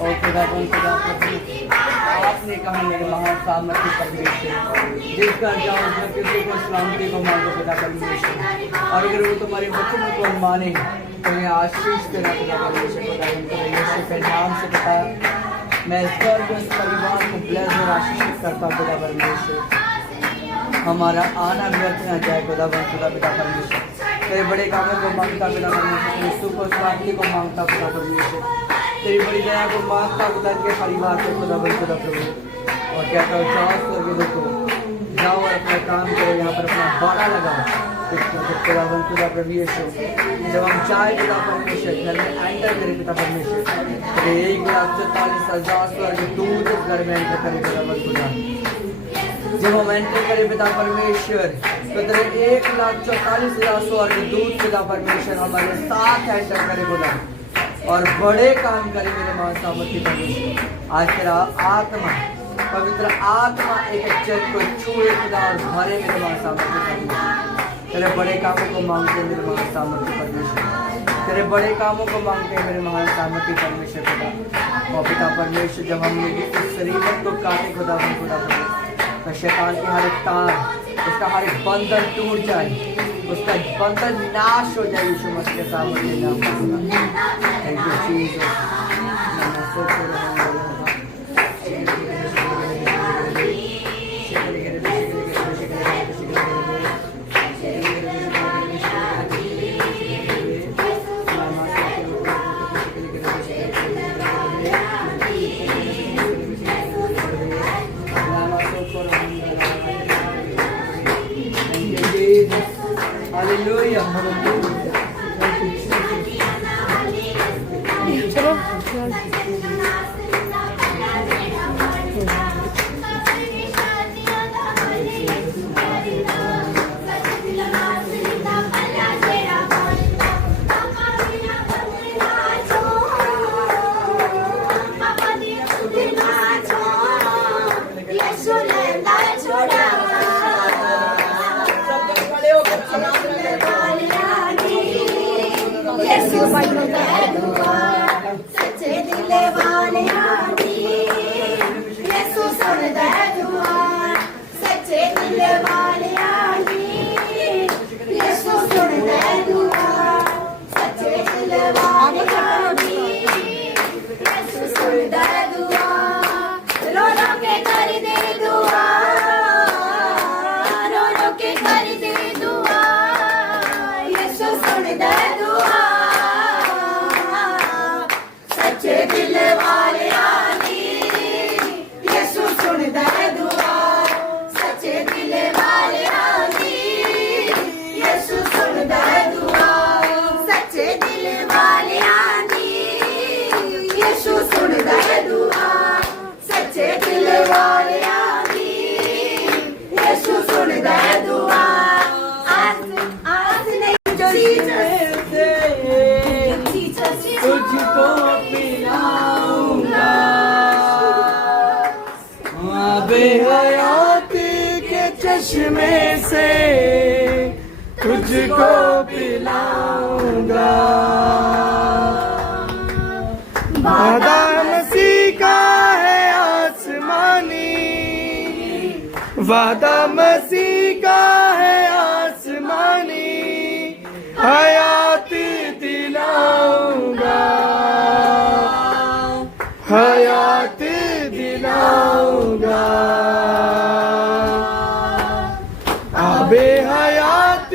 और खुदावन खुदा आपने कहा मेरे महान सामर्थ्य परमेश्वर जिस घर जाओ जो किसी को सलामती को मांगो पिता परमेश्वर और अगर वो तुम्हारे वचनों को माने तो मैं आशीष देना पिता परमेश्वर खुदावन यीशु के नाम से पिता मैं इस घर को इस परिवार को ब्लेस और आशीषित करता हूँ पिता परमेश्वर। हमारा आना व्यर्थ न जाए खुदावन खुदा पिता परमेश्वर तेरे बड़े कामों को मांगता पिता परमेश्वर यीशु को शांति को मांगता पिता परमेश्वर तेरी बड़ी दया को मांगता पिता के परिवार को खुदावन खुदा प्रभु और कहता हूँ जाओ और अपना काम करो यहाँ पर अपना बाड़ा लगाओ खुदावन खुदा प्रभु यीशु जब हम चाहे पिता परमेश्वर घर में एंटर करें पिता परमेश्वर 1,44,000 स्वर्ग दूत इस घर में एंटर करें खुदावन खुदा जब हम एंटर करें पिता परमेश्वर तो तेरे 1,44,000 स्वर्ग दूत पिता परमेश्वर हमारे साथ एंटर करें खुदा और बड़े काम करे मेरे महान सामर्थ्य परमेश्वर। आज तेरा आत्मा पवित्र आत्मा एक जन को छुए खुदा और भरे मेरे महान सामर्थ्य परमेश्वर। तेरे बड़े कामों को मांगते मेरे महान सामर्थ्य परमेश्वर तेरे बड़े कामों को मांगते हैं मेरे महान सामर्थ्य परमेश्वर खुदा और पिता परमेश्वर जब हम इस शरीर को काटे खुदा तो शैतान की हर एक तार उसका हर एक बंधन टूट जाए उसका बंधन नाश हो जाए यीशु मसीह के सामने नाम थैंक यू जीसस Hallelujah. चलो सच्चे दिले वाले आनी यीशु सुन दे दुआ सच्चे दिले वाले आनी यीशु सुन दे दुआ सच्चे दिले वाले आनी यीशु सुन दे दुआ रो रो के कर दे दुआ रो रो के कर दे दुआ यीशु सुन दे दुआ सच्चे दिल वाले आनी यीशु सुन दे दुआ सच्चे दिल वाले आनी यीशु सुन दे दुआ सच्चे दिल वाले आनी यीशु सुन दे दुआ सच्चे दिल वाले आनी यीशु सुन दे दुआ आज नहीं तुझको पिलाऊंगा आबे हयात के चश्मे से तुझको पिलाऊंगा वादा मसीह का है आसमानी वादा मसीह का है आसमानी हयात दिलाऊंगा हयात दिलाऊंगा आबे हयात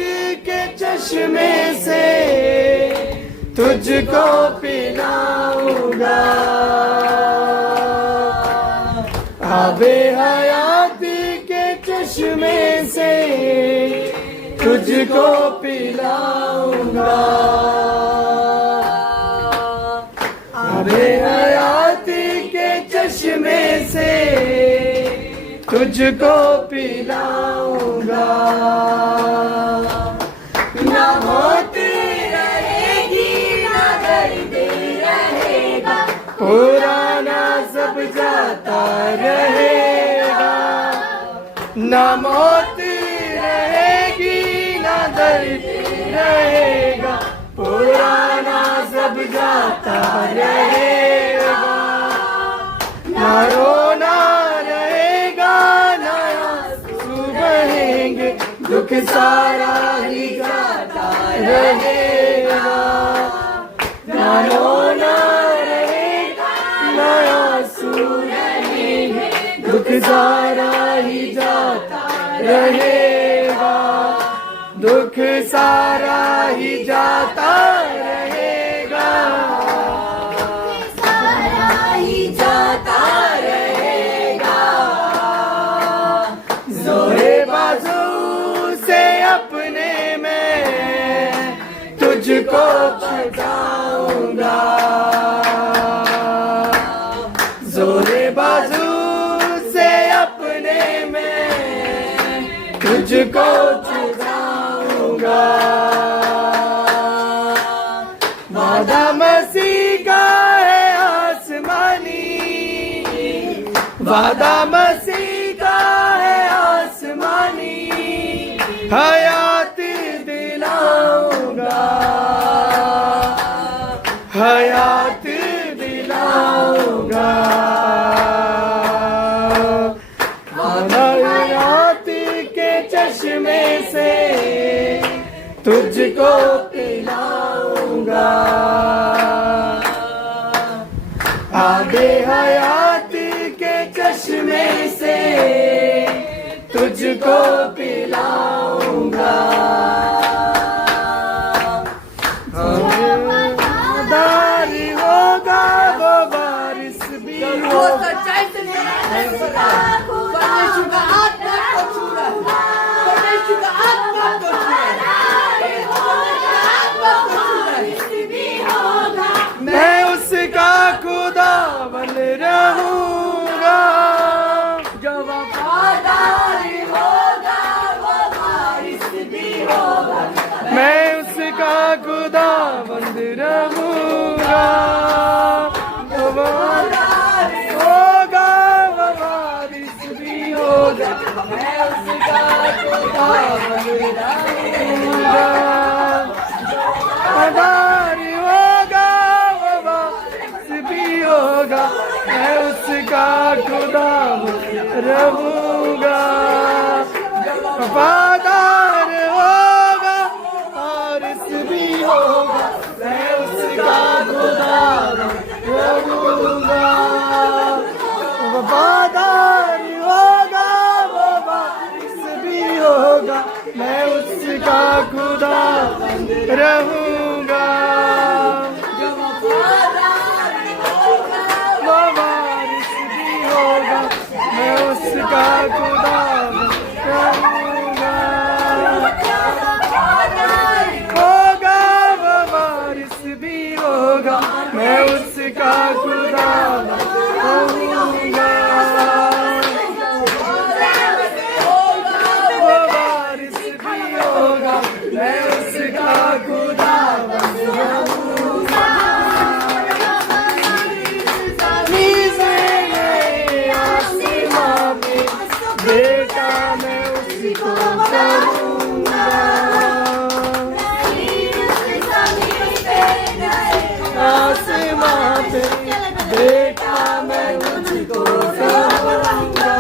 के चश्मे से तुझको पिलाऊंगा आबे हयात के चश्मे से तुझको पिलाऊंगा आबे हयात के चश्मे से तुझको पिलाऊंगा ना मौत रहेगी ना दर्द रहेगा पुराना सब जाता रहेगा ना मौत रहेगी ना दर्द रहेगा पुराना रहेगा, ना रोना रहेगा, ना आंसू बहेंगे, दुख सारा ही जाता रहेगा, ना रोना रहेगा, ना आंसू बहेंगे, दुख सारा ही जाता रहेगा, दुख सारा ही जाता रहेगा, सारा ही जाता रहेगा, जोरे बाजू से अपने में तुझको छुड़ाऊंगा, जोरे बाजू से अपने में तुझको छुड़ाऊंगा, वादा मसीह का है आसमानी, वादा मसीह का है आसमानी, हयात दिलाऊंगा, हयात दिलाऊंगा, हयात के चश्मे से तुझको पिलाऊंगा, आबे हयात के चश्मे से तुझको पिलाऊंगा, वफादारी होगा वो वारिस भी वो होगा, सच्चाई से परमेश्वर का आत्मा को छू रहा है, परमेश्वर का आत्मा को छू रहा है, आत्मा को छू रहा है। मैं उसका खुदा बन रहूंगा, जो वफादारी होगा वो वारिस भी होगा, मैं उसका खुदा बन रहूंगा, वो वारिस होगा, वो वारिस भी होगा, मैं उसका खुदा बन रहूंगा, वफादारी होगा, वो वारिस भी होगा, मैं उसका खुदा बन रहूंगा, वफादार होगा, वारिस भी होगा, मैं उसका खुदा बन रहूंगा, वफादार होगा, वो वारिस भी होगा, मैं उसका खुदा बन रहूंगा, जो वफादारी होगा वो वारिस भी होगा, मैं उसका खुदा बन रहूंगा, होगा वो वारिस भी होगा, मैं उसका खुदा बन रहूंगा, वो वारिस भी होगा, मैं उसका खुदा बन रहूंगा, आसमां पे बेटा मैं उसको करूंगा, आसमां पे बेटा मैं तुझको करूंगा,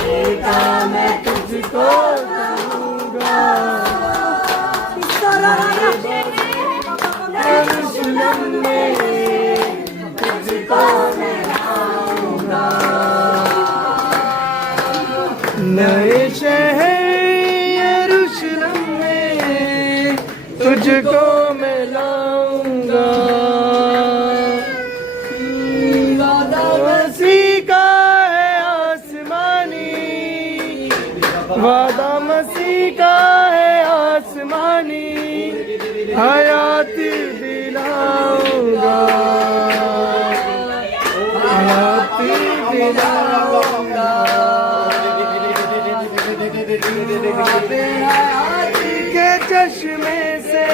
बेटा मैं तुझको करूंगा, यरूशलेम में तुझको मैं लाऊंगा, नए शहर यरूशलेम में तुझको मैं लाऊंगा, वादा मसीह का है आसमानी, वादा मसीह का है आसमानी, हयात दिलाऊंगा, हयात दिलाऊंगा, के चश्मे से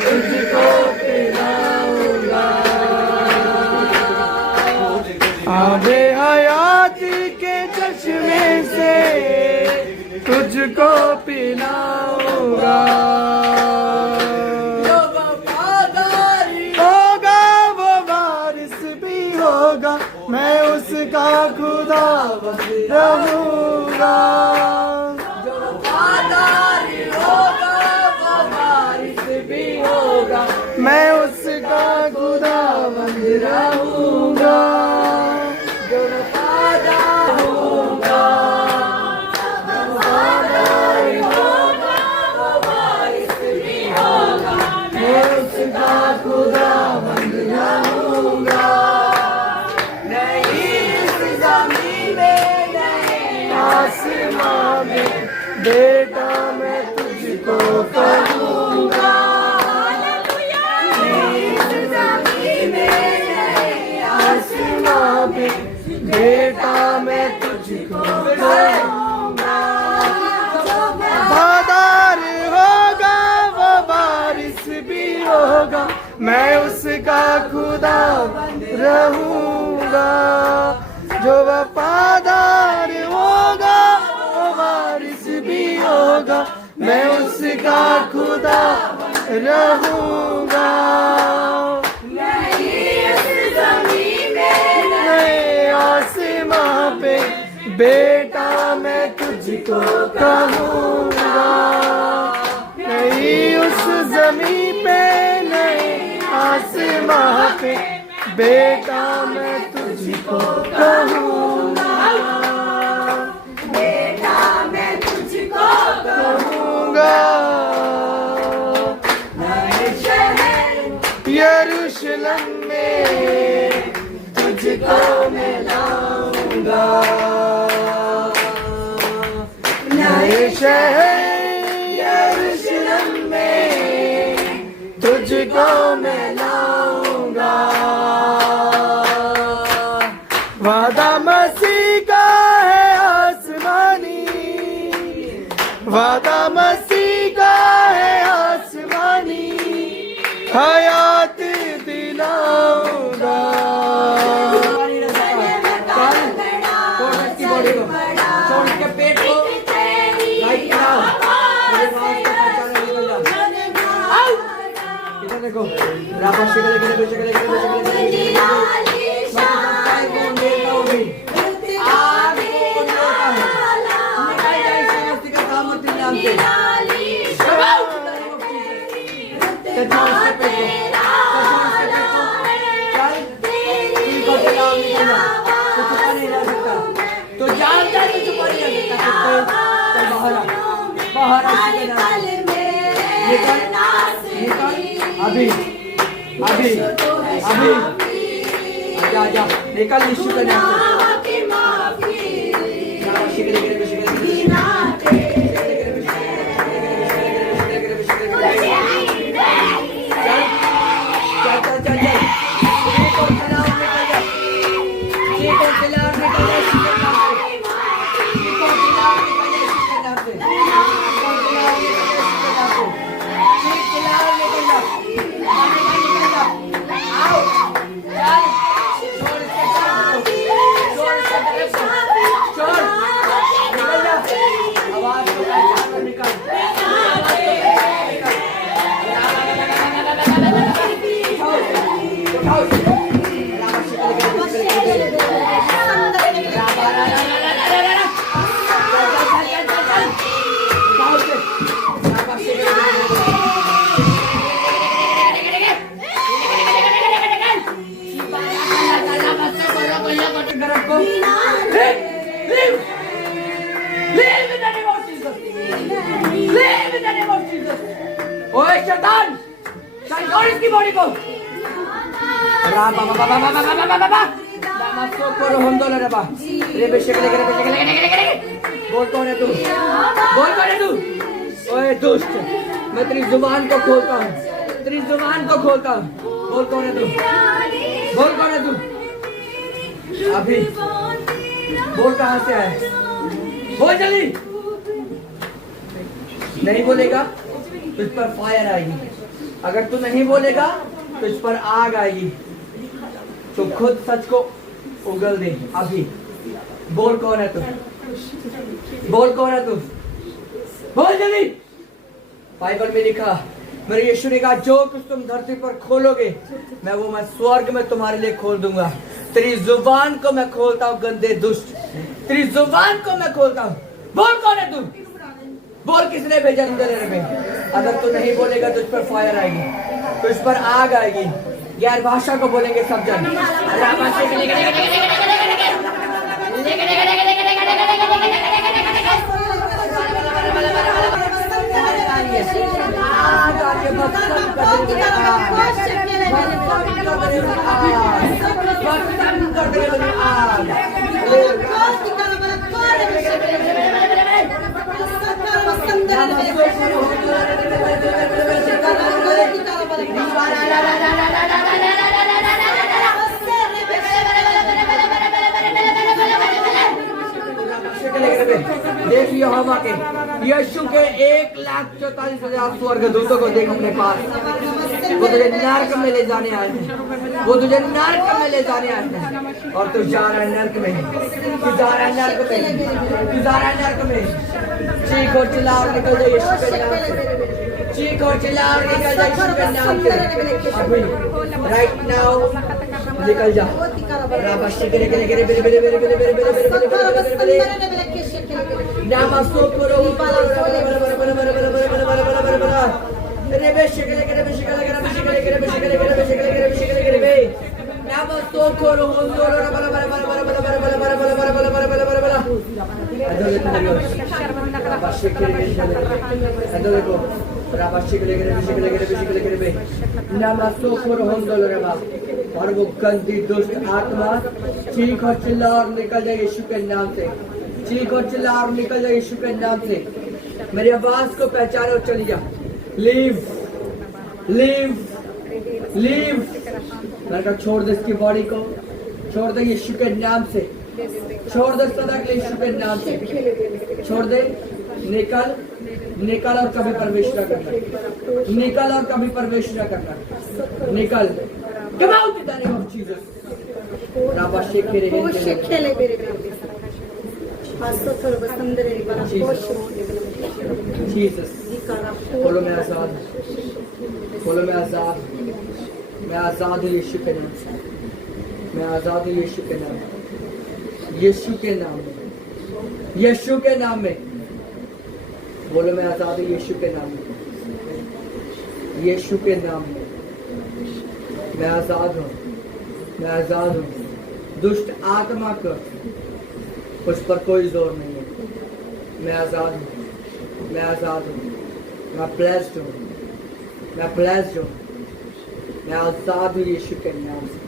तुझको पिलाऊंगा, आबे हयात के चश्मे से तुझको पिलाऊंगा, जो वफादारी रहूंगा। जो वफादार होगा वो वारिस भी होगा। मैं उसका खुदाबंद रहूंगा। जो वफादार होगा वो वारिस भी होगा। मैं उसका खुदाबंद रहूंगा। नहीं इस ज़मीन में नहीं आसमां में बेटा मैं तुझको कहूंगा। इस ज़मीन में नहीं आसमां में बेटा मैं तुझको कहूंगा। वफादार होगा वो वारिस भी होगा। मैं उसका खुदा रहूंगा। जो वफादार होगा वो वारिस भी होगा। मैं उसका खुदा रहूंगा। नए आसमां पे बेटा मैं तुझको कहूंगा। नहीं उस जमीन पे नए आसमां पे बेटा मैं तुझको कहूंगा। बेटा मैं तुझको कहूंगा। नए शहर यरूशलेम में तुझको मैं लाऊंगा। नए शहर यरूशलेम में तुझको मैं लाऊंगा। वादा मसीह का है आसमानी। वादा मसीह का है आसमानी। हयात दिलाऊंगा। छोड़ के पेट को लाइट कराओ। मेरे मांस को पहचाने निकल जा। इधर देखो राबा शिकले के लिए शिकले तो जानता है तो चुप नहीं रह सकता। चल बाहर आ, बाहर आ, निकल निकल अभी अभी अभी आजा आजा निकल यीशु के नाम से। ओए शैतान, चल छोड़ इसकी बॉडी को। राबा बाबा बाबा बाबा बाबा बाबा नामस्तो करो होंदो ले रबा रे बेशक ले बोल कौन है तू? बोल कौन है तू? ओए दुष्ट, मैं तेरी जुबान को खोलता हूँ, तेरी जुबान को खोलता हूँ। बोल कौन है तू? बोल कौन है तू? अभी बोल कहाँ से आया? बोल जल्दी। नहीं बोलेगा तो इस पर फायर आएगी। अगर तू नहीं बोलेगा तो इस पर आग आएगी। तो खुद सच को उगल दे अभी। बोल कौन है तू? बोल कौन है तू? बोल जल्दी। बाइबल में लिखा, मेरे यीशु ने कहा जो कुछ तुम धरती पर खोलोगे मैं स्वर्ग में तुम्हारे लिए खोल दूंगा। तेरी जुबान को मैं खोलता हूँ गंदे दुष्ट। तेरी जुबान को मैं खोलता हूँ। बोल कौन है तू? बोल किसने भेजा अंदर में? अगर तू नहीं बोलेगा तुझ पर फायर आएगी, तुझ पर आग आएगी। गैर भाषा को बोलेंगे सब जन। देख लियो हम आके यीशु के 1,44,000 स्वर्गदूतों को देख अपने पास। वो तुझे नरक में ले जाने आए हैं, वो तुझे नरक में ले जाने आए हैं, और तू जा रहा है नरक में, तू जा रहा है नरक में, तू जा रहा है नरक में। चीख और चिल्ला और निकल जाए यीशु के नाम से, चीख और चिल्ला और निकल जाए यीशु के नाम से। अभी राइट नाउ निकल जा। राबा शिकरे करे करे बेरे बेरे बेरे बेरे बेरे बेरे बेरे बेरे बेरे नामा सोकरो बरे बरे बरे बरे बरे बरे बरे बरे बरे बरे बरे रे बे शिकरे करे बे शिकरे करे बे शिकरे करे बे शिकरे करे बे शिकरे करे बे शिकरे करे बे नामा सोकरो होंदोरो बरे बरे बरे बरे बरे बरे बरे बरे बरे बरे बरे बरे बरे बरे अदो देखो राबा शिकरे करे अदो देखो राबा शिकरे करे बे शिकरे करे बे शिकरे करे बे नामा सोकरो होंदोरो रे बाप। और वो गंदी दुष्ट आत्मा चीख और चिल्ला और निकल जाए यीशु के नाम से, चीख और चिल्ला और निकल जाए यीशु के नाम से। मेरी आवाज को पहचाने और चली जा। Leave leave leave. मैंने कहा छोड़ दे इसकी बॉडी को, छोड़ दे यीशु के नाम से, छोड़ दे सदा के यीशु के नाम से, छोड़ दे। निकल निकल और कभी प्रवेश न करना, निकल और कभी प्रवेश न करना, निकल। Come out in the name of Jesus. Rabba shekere खेले बेरे हासो थोड़ा बसंदरे बना कोश Jesus. बोलो मैं आजाद, बोलो मैं आजाद, मैं आजाद हूँ यीशु के नाम से, मैं आजाद हूँ यीशु के नाम, यीशु के नाम में, यीशु के नाम में। बोलो मैं आजाद हूँ यीशु के नाम में, यीशु के नाम में। मैं आजाद हूँ, मैं आजाद हूँ। दुष्ट आत्मा का उस पर कोई जोर नहीं है। मैं आजाद हूँ, मैं आजाद हूँ, मैं ब्लेस्ड हूँ, मैं ब्लेस्ड हूँ, मैं आजाद हूँ यीशु के नाम से।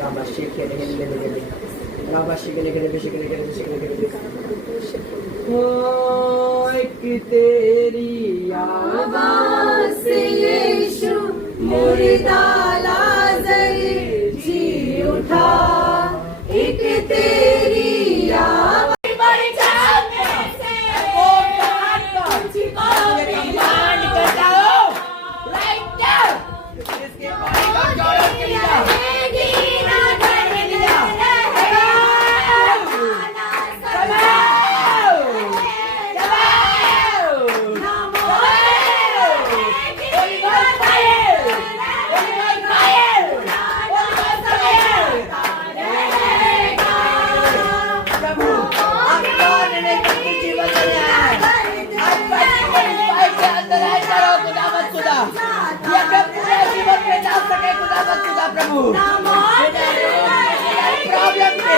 राबा शेखे लेके राबा शेखे लेके ओ एक तेरी आवाज़ से यीशु मुर्दा लाज़र जी उठा। एक तेरी आवाज़ बड़ी जान से ओ तुझको डिमांड करता हूँ राइट नाउ। इसके बॉडी का जोर के लिए ना कर दिया प्रभु प्रॉब्लम के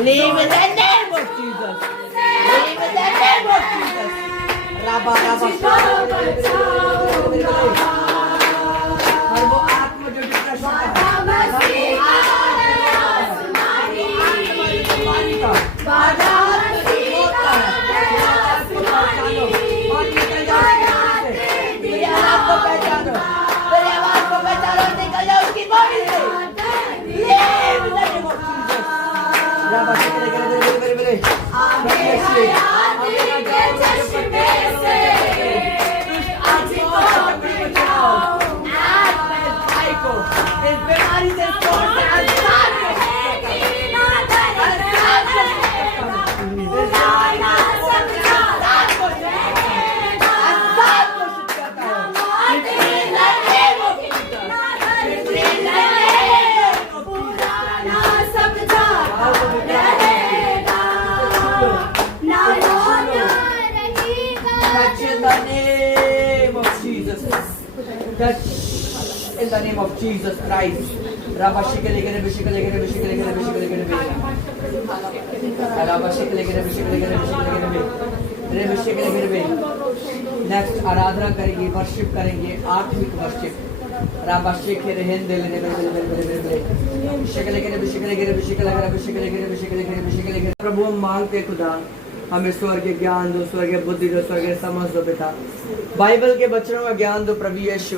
Live in the name of Jesus. Live in the name of Jesus. Rabba Rabba और वो आत्मा जो डिप्रेशन का touch in the name of Jesus Christ. Rabba shikale gere bishikale gere bishikale gere bishikale gere be. Rabba shikale gere bishikale gere bishikale gere be. रे bishikale gere be. Next आराधना करेंगे, worship करेंगे, आत्मिक worship. Rabba shikale hende le le le. Bishikale gere bishikale gere bishikale gere bishikale gere bishikale gere bishikale gere. प्रभु हम मांगते खुदा हमें स्वर्गीय ज्ञान दो, स्वर्गीय बुद्धि दो, स्वर्गीय समझ दो पिता. बाइबल के वचनों का ज्ञान दो प्रभु यीशु.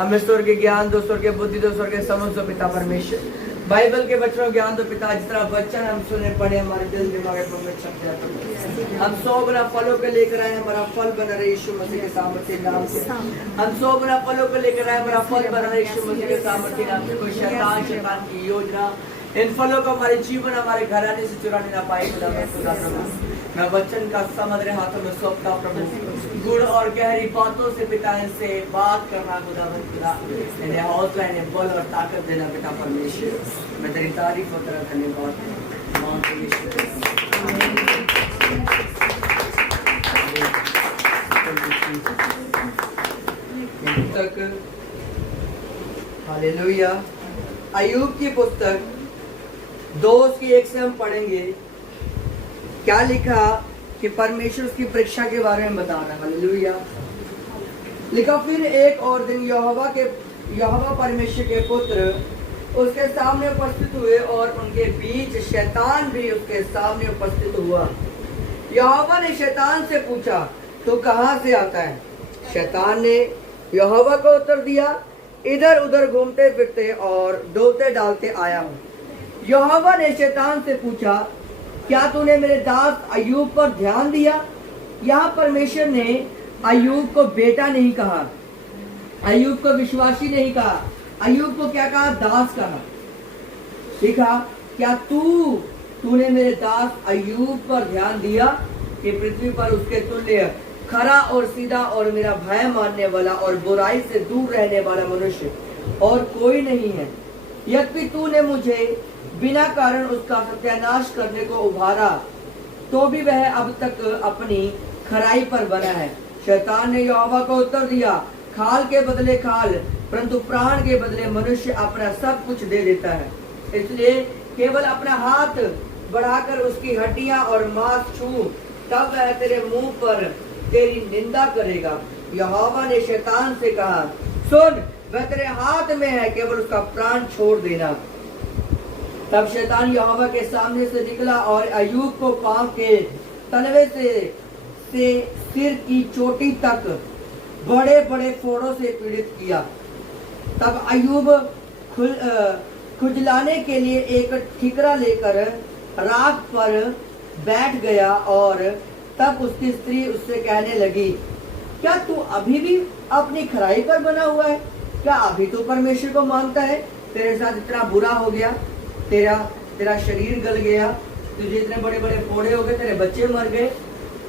हमें स्वर्गीय ज्ञान दो, स्वर्गीय बुद्धि दो, स्वर्गीय समझ दो पिता परमेश्वर. बाइबल के वचनों का ज्ञान दो पिता. जिस तरह वचन हम सुने पढ़े हमारे दिल दिमाग में छप जाता है. हम 100 गुना फलों को लेकर आए, हमारा फल बना रहे यीशु मसीह के सामर्थ्य नाम से. हम 100 गुना फलों को लेकर आए, हमारा फल बना रहे यीशु मसीह के सामर्थ्य नाम से. कोई शैतान की योजना इन फलों को हमारे जीवन हमारे घराने से चुराने ना पाए खुदा. मैं वचन का समग्र हाथों में सौंपता प्रभु. गुण और गहरी बातों से पिता इनसे बात करना खुदा. इन्हें हौसला, इन्हें बल और ताकत देना पिता परमेश्वर. मैं तेरी तारीफ और तेरा धन्यवाद मांगते यीशु तक. हालेलुया. अय्यूब की पुस्तक 2:1 से हम पढ़ेंगे. क्या लिखा कि परमेश्वर उसकी परीक्षा के बारे में बता रहा है. हालेलुया. लिखा फिर एक और दिन यहोवा परमेश्वर के पुत्र उसके सामने उपस्थित हुए और उनके बीच शैतान भी उसके सामने उपस्थित हुआ. यहोवा ने शैतान से पूछा तू कहाँ से आता है. शैतान ने यहोवा को उत्तर दिया इधर उधर घूमते फिरते और डोलते डालते आया हूँ. यहोवा ने शैतान से पूछा क्या तूने मेरे दास अय्यूब पर ध्यान दिया. यहाँ परमेश्वर ने अय्यूब को बेटा नहीं कहा, अय्यूब को विश्वासी नहीं कहा, अय्यूब को क्या कहा, दास कहा. लिखा क्या तूने मेरे दास अय्यूब पर ध्यान दिया कि पृथ्वी पर उसके तुल्य खरा और सीधा और मेरा भय मानने वाला और बुराई से दूर रहने वाला मनुष्य और कोई नहीं है. यद्यपि तूने मुझे बिना कारण उसका सत्यानाश करने को उभारा तो भी वह अब तक अपनी खराई पर बना है. शैतान ने यहोवा को उत्तर दिया खाल के बदले खाल परंतु प्राण के बदले मनुष्य अपना सब कुछ दे देता है. इसलिए केवल अपना हाथ बढ़ाकर उसकी हड्डियां और मांस छू तब वह तेरे मुंह पर तेरी निंदा करेगा. यहोवा ने शैतान से कहा सुन वह तेरे हाथ में है, केवल उसका प्राण छोड़ देना. तब शैतान यहोवा के सामने से निकला और अय्यूब को पांव के तलवे से सिर की चोटी तक बड़े बड़े फोड़ों से पीड़ित किया. तब अय्यूब खुजलाने के लिए एक ठिकरा लेकर राख पर बैठ गया और तब उसकी स्त्री उससे कहने लगी क्या तू अभी भी अपनी खराई पर बना हुआ है. क्या अभी तो परमेश्वर को मानता है. तेरे साथ इतना बुरा हो गया, तेरा शरीर गल गया, तुझे इतने बड़े बड़े फोड़े हो गए, तेरे बच्चे मर गए.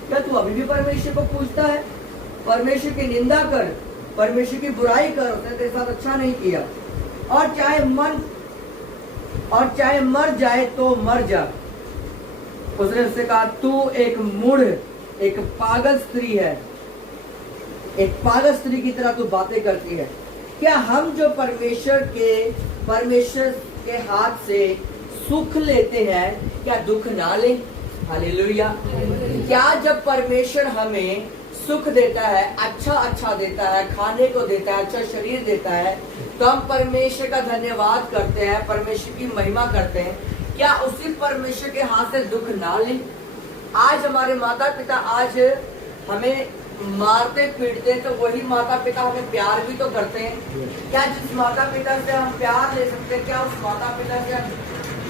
क्या तू अभी भी परमेश्वर को पूछता है. परमेश्वर की निंदा कर, परमेश्वर की बुराई कर. उसने तेरे साथ अच्छा नहीं किया और चाहे मर जाए तो मर जा. उसने उससे कहा तू एक मूढ़, एक पागल स्त्री है, एक पागल स्त्री की तरह तू बातें करती है. क्या हम जो परमेश्वर के हाथ से सुख लेते हैं क्या दुख ना ले. हालेलुया. क्या जब परमेश्वर हमें सुख देता है, अच्छा देता है, खाने को देता है, अच्छा शरीर देता है तो हम परमेश्वर का धन्यवाद करते हैं, परमेश्वर की महिमा करते हैं. क्या उसी परमेश्वर के हाथ से दुख ना ले. आज हमारे माता पिता आज हमें मारते पीटते हैं तो वही माता पिता हमें प्यार भी तो करते हैं. क्या जिस माता पिता से हम प्यार ले सकते हैं क्या उस माता पिता से हम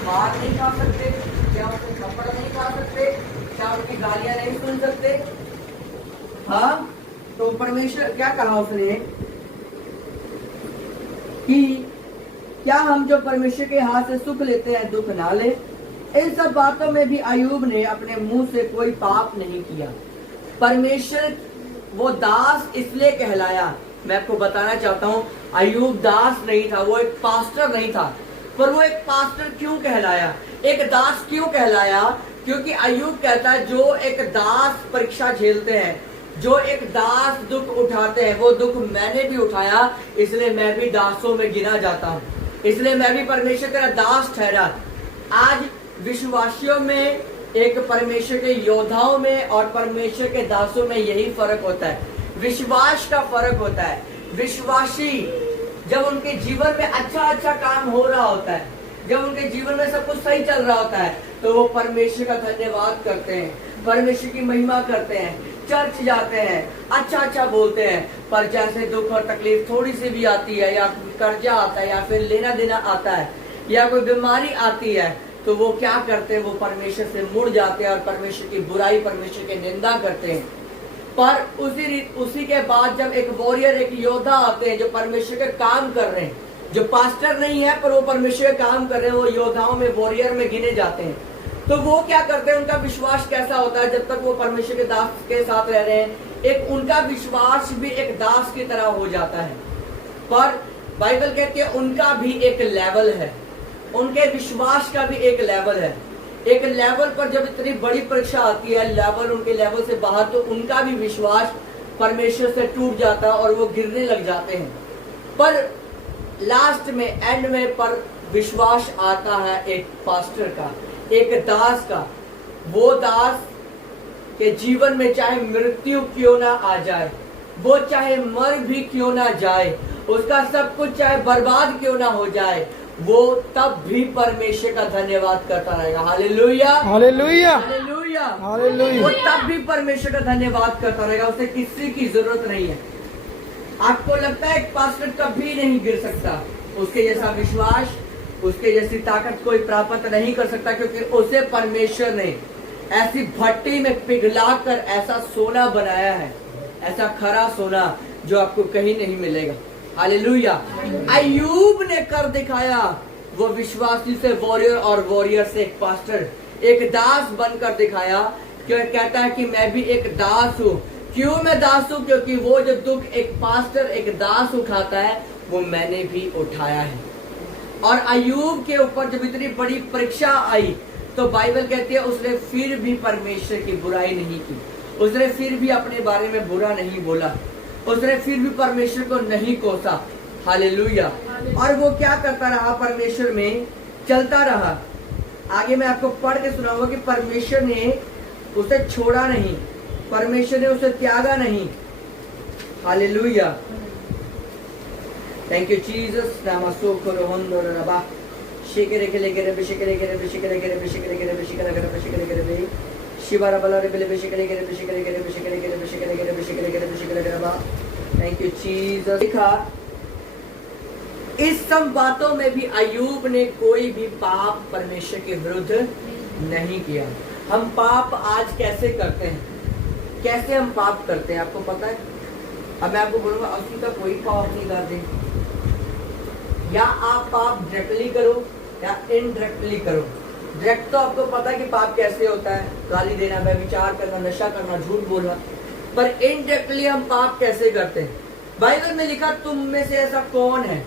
मार नहीं खा सकते. क्या उनसे थप्पड़ नहीं खा सकते. क्या उनकी गालियां नहीं सुन सकते. हाँ तो परमेश्वर क्या कहा उसने कि क्या हम जो परमेश्वर के हाथ से सुख लेते हैं दुख ना ले. इन सब बातों में भी अय्यूब ने अपने मुंह से कोई पाप नहीं किया. परमेश्वर वो दास इसलिए कहलाया. मैं आपको बताना चाहता हूँ अय्यूब दास नहीं था, वो एक पास्टर नहीं था. पर वो एक पास्टर क्यों कहलाया, एक दास क्यों कहलाया? क्योंकि अय्यूब कहता है जो एक दास परीक्षा झेलते हैं जो एक दास दुख उठाते हैं, वो दुख मैंने भी उठाया, इसलिए मैं भी दासों में गिना जाता हूँ, इसलिए मैं भी परमेश्वर का दास ठहरा। आज विश्वासियों में, एक परमेश्वर के योद्धाओं में और परमेश्वर के दासों में यही फर्क होता है, विश्वास का फर्क होता है। विश्वासी जब उनके जीवन में अच्छा काम हो रहा होता है, जब उनके जीवन में सब कुछ सही चल रहा होता है, तो वो परमेश्वर का धन्यवाद करते हैं, परमेश्वर की महिमा करते हैं, चर्च जाते हैं, अच्छा बोलते हैं। पर जैसे दुख और तकलीफ थोड़ी सी भी आती है, या कर्जा आता है, या फिर लेना देना आता है, या कोई बीमारी आती है, तो वो क्या करते हैं, वो परमेश्वर से मुड़ जाते हैं और परमेश्वर की बुराई, परमेश्वर की निंदा करते हैं। पर उसी के बाद जब एक वॉरियर, एक योद्धा आते हैं जो परमेश्वर के काम कर रहे हैं, जो पास्टर नहीं है पर वो परमेश्वर के काम कर रहे हैं, वो योद्धाओं में, वॉरियर में गिने जाते हैं। तो वो क्या करते हैं, उनका विश्वास कैसा होता है, जब तक वो परमेश्वर के दास के साथ रह रहे हैं, एक उनका विश्वास भी एक दास की तरह हो जाता है। पर बाइबल कहती है उनका भी एक लेवल है, उनके विश्वास का भी एक लेवल है। एक लेवल पर जब इतनी बड़ी परीक्षा आती है, लेवल उनके लेवल से बाहर, तो उनका भी विश्वास परमेश्वर से टूट जाता है और वो गिरने लग जाते हैं। पर लास्ट में, एंड में, पर विश्वास आता है एक पास्टर का, एक दास का। वो दास के जीवन में चाहे मृत्यु क्यों ना आ जाए, वो चाहे मर भी क्यों ना जाए, उसका सब कुछ चाहे बर्बाद क्यों ना हो जाए, वो तब भी परमेश्वर का धन्यवाद करता रहेगा। Hallelujah, hallelujah, hallelujah, hallelujah. वो तब भी परमेश्वर का धन्यवाद करता रहेगा, उसे किसी की जरूरत नहीं है। आपको लगता है एक पास्टर कभी नहीं गिर सकता, उसके जैसा विश्वास, उसके जैसी ताकत कोई प्राप्त नहीं कर सकता, क्योंकि उसे परमेश्वर ने ऐसी भट्टी में पिघलाकर ऐसा सोना बनाया है, ऐसा खरा सोना जो आपको कहीं नहीं मिलेगा। हालेलुया। अय्यूब ने कर दिखाया, वो विश्वासी से वॉरियर और वॉरियर से एक पास्टर, एक दास बनकर दिखाया। क्यों कहता है कि मैं भी एक दास हूँ। क्यों मैं दास हूँ? क्योंकि वो जो दुख एक पास्टर, एक दास उठाता है, वो मैंने भी उठाया है। और अय्यूब के ऊपर जब इतनी बड़ी परीक्षा आई, तो बाइबल कहती है उसने फिर भी परमेश्वर की बुराई नहीं की, उसने फिर भी अपने बारे में बुरा नहीं बोला, उसने फिर भी परमेश्वर को नहीं कोसा। हालेलुया। और वो क्या करता रहा, परमेश्वर में चलता रहा। आगे मैं आपको पढ़ के सुनाऊंगा कि परमेश्वर ने उसे छोड़ा नहीं, परमेश्वर ने उसे त्यागा नहीं। हालेलुया। Thank you Jesus. नामसो कोरोहंदो रबा शिकरे के लेके रे शिकरे के रे शिकरे के रे शिकरे के रे शिकरे के रे शिकरे के रे शिवारा बला रे बेले शिकरे के रे शिकरे के रे शिकरे के रे शिकरे के रे शिकरे के रे शिकरे के रबा। Thank you Jesus. देखा, इस सब बातों में भी अय्यूब ने कोई भी पाप परमेश्वर के विरुद्ध नहीं किया। हम पाप आज कैसे करते हैं, कैसे हम पाप करते हैं, आपको पता है? अब मैं आपको बोलूंगा असली का कोई पाप नहीं करते। या आप पाप डायरेक्टली करो या इनडायरेक्टली करो। डायरेक्ट तो आपको पता है कि पाप कैसे होता है, गाली देना, व्यभिचार करना, नशा करना, झूठ बोलना। पर इनडायरेक्टली हम पाप कैसे करते हैं? बाइबल में लिखा, तुम में से ऐसा कौन है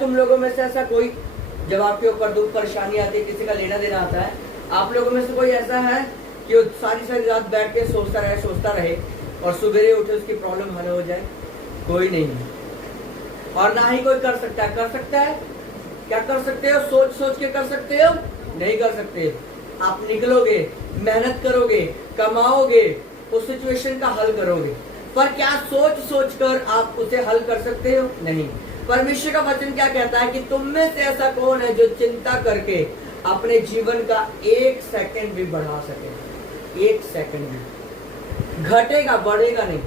तुम लोगों में से ऐसा कोई, जब आपके ऊपर दुख परेशानी आती है, किसी का लेना देना आता है, आप लोगों में से कोई ऐसा है कि वो सारी रात बैठ के सोचता रहे और सवेरे उठे उसकी प्रॉब्लम हल हो जाए? कोई नहीं है। और ना ही कोई कर सकता है। कर सकता है? क्या कर सकते हो? सोच के कर सकते हो? नहीं कर सकते। आप निकलोगे, मेहनत करोगे, कमाओगे, उस सिचुएशन का हल करोगे। पर क्या सोच कर आप उसे हल कर सकते हो? नहीं। परमेश्वर का वचन क्या कहता है कि तुम में से ऐसा कौन है जो चिंता करके अपने जीवन का 1 सेकंड भी बढ़ा सके? 1 सेकंड भी। घटेगा, बढ़ेगा नहीं।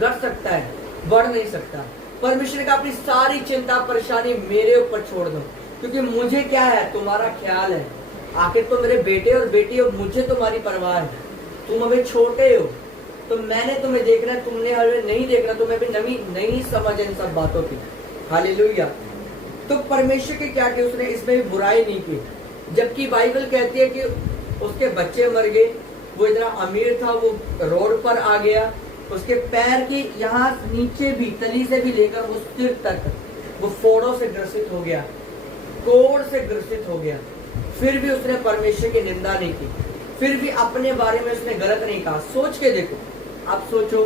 घट सकता है, बढ़ नहीं सकता। परमेश्वर का अपनी सारी चिंता परेशानी मेरे ऊपर छोड़ दो, क्योंकि मुझे क्या है, तुम्हारा ख्याल है। आखिर तो मेरे बेटे और बेटी हो, मुझे तुम्हारी परवाह है। तुम अभी छोटे हो, तो मैंने तुम्हें देखना है, तुमने हमें नहीं देखना। तुम्हें भी नहीं समझ इन सब बातों की। हालेलुया। तो परमेश्वर के क्या किया, उसने इसमें भी बुराई नहीं की। जबकि बाइबल कहती है कि उसके बच्चे मर गए, वो इतना अमीर था, वो रोड पर आ गया, उसके पैर की यहाँ नीचे भी, तली से भी लेकर वो सिर तक वो फोड़ों से ग्रसित हो गया, कोड़ से ग्रसित हो गया। फिर भी उसने परमेश्वर की निंदा नहीं की, फिर भी अपने बारे में उसने गलत नहीं कहा। सोच के देखो, आप सोचो,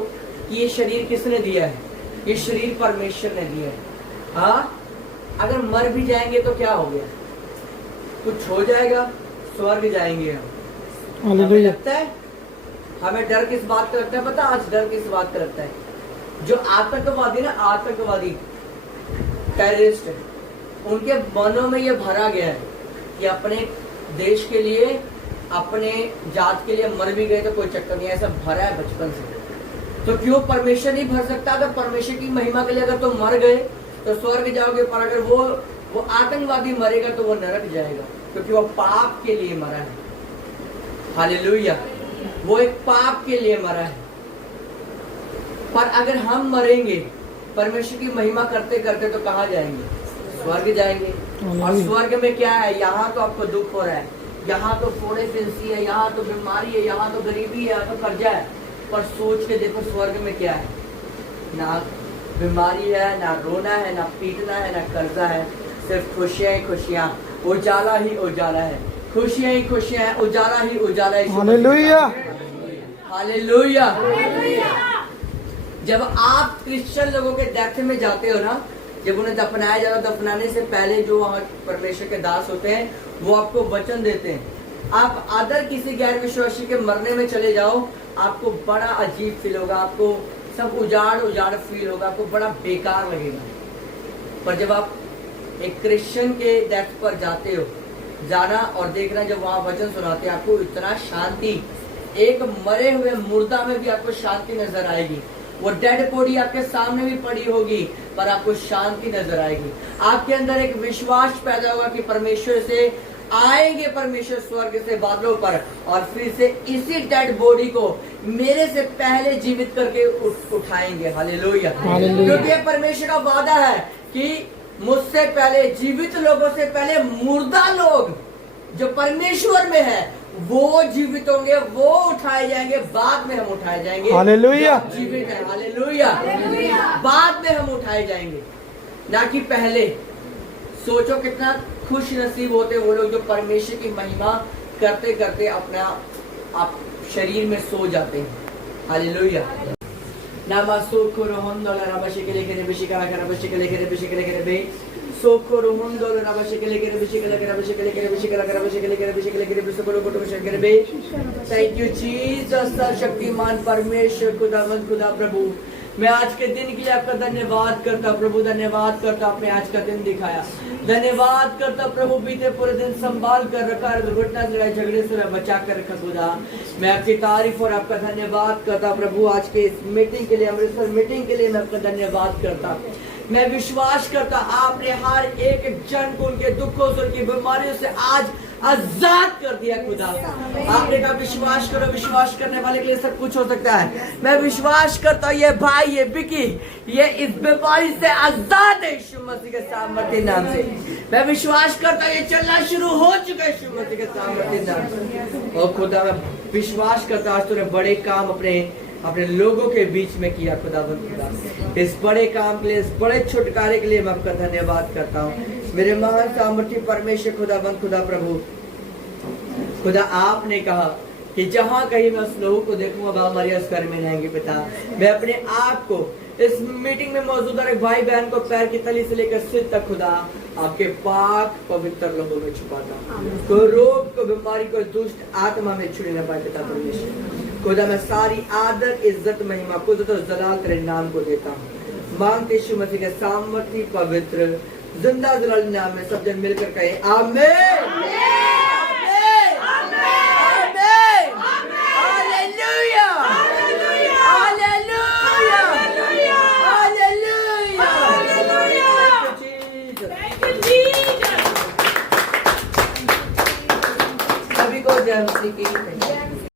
कि ये शरीर किसने दिया है? ये शरीर परमेश्वर ने दिया है। हाँ, अगर मर भी जाएंगे तो क्या हो गया? कुछ हो जाएगा, स्वर्ग जाएंगे हम। हमें लगता है, हमें डर किस बात का लगता है पता? आज डर किस बात का लगता है? जो आतंकवादी ना, आतंकवादी टेररिस्ट, उनके मनों में ये भरा गया है कि अपने देश के लिए, अपने जात के लिए मर भी गए तो कोई चक्कर नहीं, ऐसा भरा है बचपन से। तो क्यों परमेश्वर नहीं भर सकता? अगर परमेश्वर की महिमा के लिए अगर तुम मर गए तो स्वर्ग जाओगे, पर अगर वो आतंकवादी मरेगा तो वो नरक जाएगा, क्योंकि वो पाप के लिए मरा है। हालेलुया, वो एक पाप के लिए मरा है। पर अगर हम मरेंगे परमेश्वर की महिमा करते करते तो कहाँ जाएंगे? स्वर्ग जाएंगे। और स्वर्ग में क्या है? यहाँ तो आपको दुख हो रहा है, यहाँ तो फोड़े फिंसी है, यहाँ तो बीमारी है, यहाँ तो गरीबी है, यहाँ तो कर्जा है। पर सोच के देखो स्वर्ग में क्या है? ना बीमारी है, ना रोना है, ना पीटना है, ना कर्जा है, सिर्फ खुशियां ही खुशियां, उजाला ही उजाला है, खुशियां ही खुशियां है, उजाला ही उजाला है। Hallelujah, hallelujah. जब आप क्रिश्चियन लोगों के डेथ में जाते हो ना, जब उन्हें दफनाया जाता है, दफनाने से पहले जो वहाँ परमेश्वर के दास होते हैं वो आपको वचन देते हैं। आप अदर किसी गैर विश्वासी के मरने में चले जाओ, आपको बड़ा अजीब फील होगा, आपको सब उजाड़ उजाड़ फील होगा, आपको बड़ा बेकार लगेगा। पर जब आप एक क्रिश्चियन के डेथ पर जाते हो, जाना और देखना, जब वहाँ वचन सुनाते हैं, आपको इतना शांति, एक मरे हुए मुर्दा में भी आपको शांति नजर आएगी। वो डेड बॉडी आपके सामने भी पड़ी होगी पर आपको शांति नजर आएगी। आपके अंदर एक विश्वास पैदा होगा कि परमेश्वर से आएंगे, परमेश्वर स्वर्ग से बादलों पर, और फिर से इसी डेड बॉडी को मेरे से पहले जीवित करके उठाएंगे। हालेलुया। क्योंकि ये परमेश्वर का वादा है कि मुझसे पहले, जीवित लोगों से पहले मुर्दा लोग जो परमेश्वर में है वो जीवित होंगे, वो उठाए जाएंगे, बाद में हम उठाए जाएंगे। हालेलुया। जीवित है, हालेलुया, बाद में हम उठाए जाएंगे, ना कि पहले। सोचो कितना खुश नसीब होते वो लोग जो परमेश्वर की महिमा करते करते अपना आप शरीर में सो जाते हैं। Hallelujah. Thank you Jesus, Shaktimaan परमेश्वर, खुदावंद खुदा प्रभु, मैं आज के दिन के लिए आपका धन्यवाद करता प्रभु, धन्यवाद करता आपने आज का दिन दिखाया, धन्यवाद करता प्रभु, बीते पूरे दिन संभाल कर रखा, दुर्घटना से, लड़ाई झगड़े से बचा कर रखा खुदा। मैं आपकी तारीफ और आपका धन्यवाद करता प्रभु, आज के इस मीटिंग के लिए, अमृतसर मीटिंग के लिए मैं आपका धन्यवाद करता। मैं विश्वास करता आपने हर एक जन को उनके दुखों से, उनकी बीमारियों से आज आजाद कर दिया खुदा। आपने कहा विश्वास करो, विश्वास करने वाले के लिए सब कुछ हो सकता है। मैं विश्वास करता हूँ ये भाई, ये बिकी, ये इस बीमारी से आजाद है यीशु मसीह के सामर्थ्य नाम से। मैं विश्वास करता हूँ ये चलना शुरू हो चुका है यीशु मसीह के सामर्थ्य नाम से। और खुदा मैं विश्वास करता आज तूने बड़े काम अपने लोगों के बीच में किया खुदावंद खुदा। इस बड़े काम के लिए, इस बड़े छुटकारे के लिए मैं आपका धन्यवाद करता हूँ। मेरे महान सामर्थ्य परमेश्वर खुदावंद खुदा प्रभु, खुदा आपने कहा कि जहाँ कहीं मैं उस लोगों को देखूंगा वहाँ हमारे उस घर में रहेंगे पिता। मैं अपने आप को इस मीटिंग में मौजूद हर भाई बहन को पैर की तली से लेकर सिर तक खुदा आपके पाक पवित्र लोगों में छुपाता। कोई रोग, कोई बीमारी, कोई दुष्ट आत्मा में छुड़ी न पाए पिता परमेश्वर। खुदा मैं सारी आदर, इज्जत, महिमा, कुदरत और जलाल तेरे नाम को देता हूँ। मांगते यीशु मसीह के सामर्थ्य पवित्र जिंदा जलाल नाम में सब जन मिलकर कहे आमीन। सभी को जय मसीह की।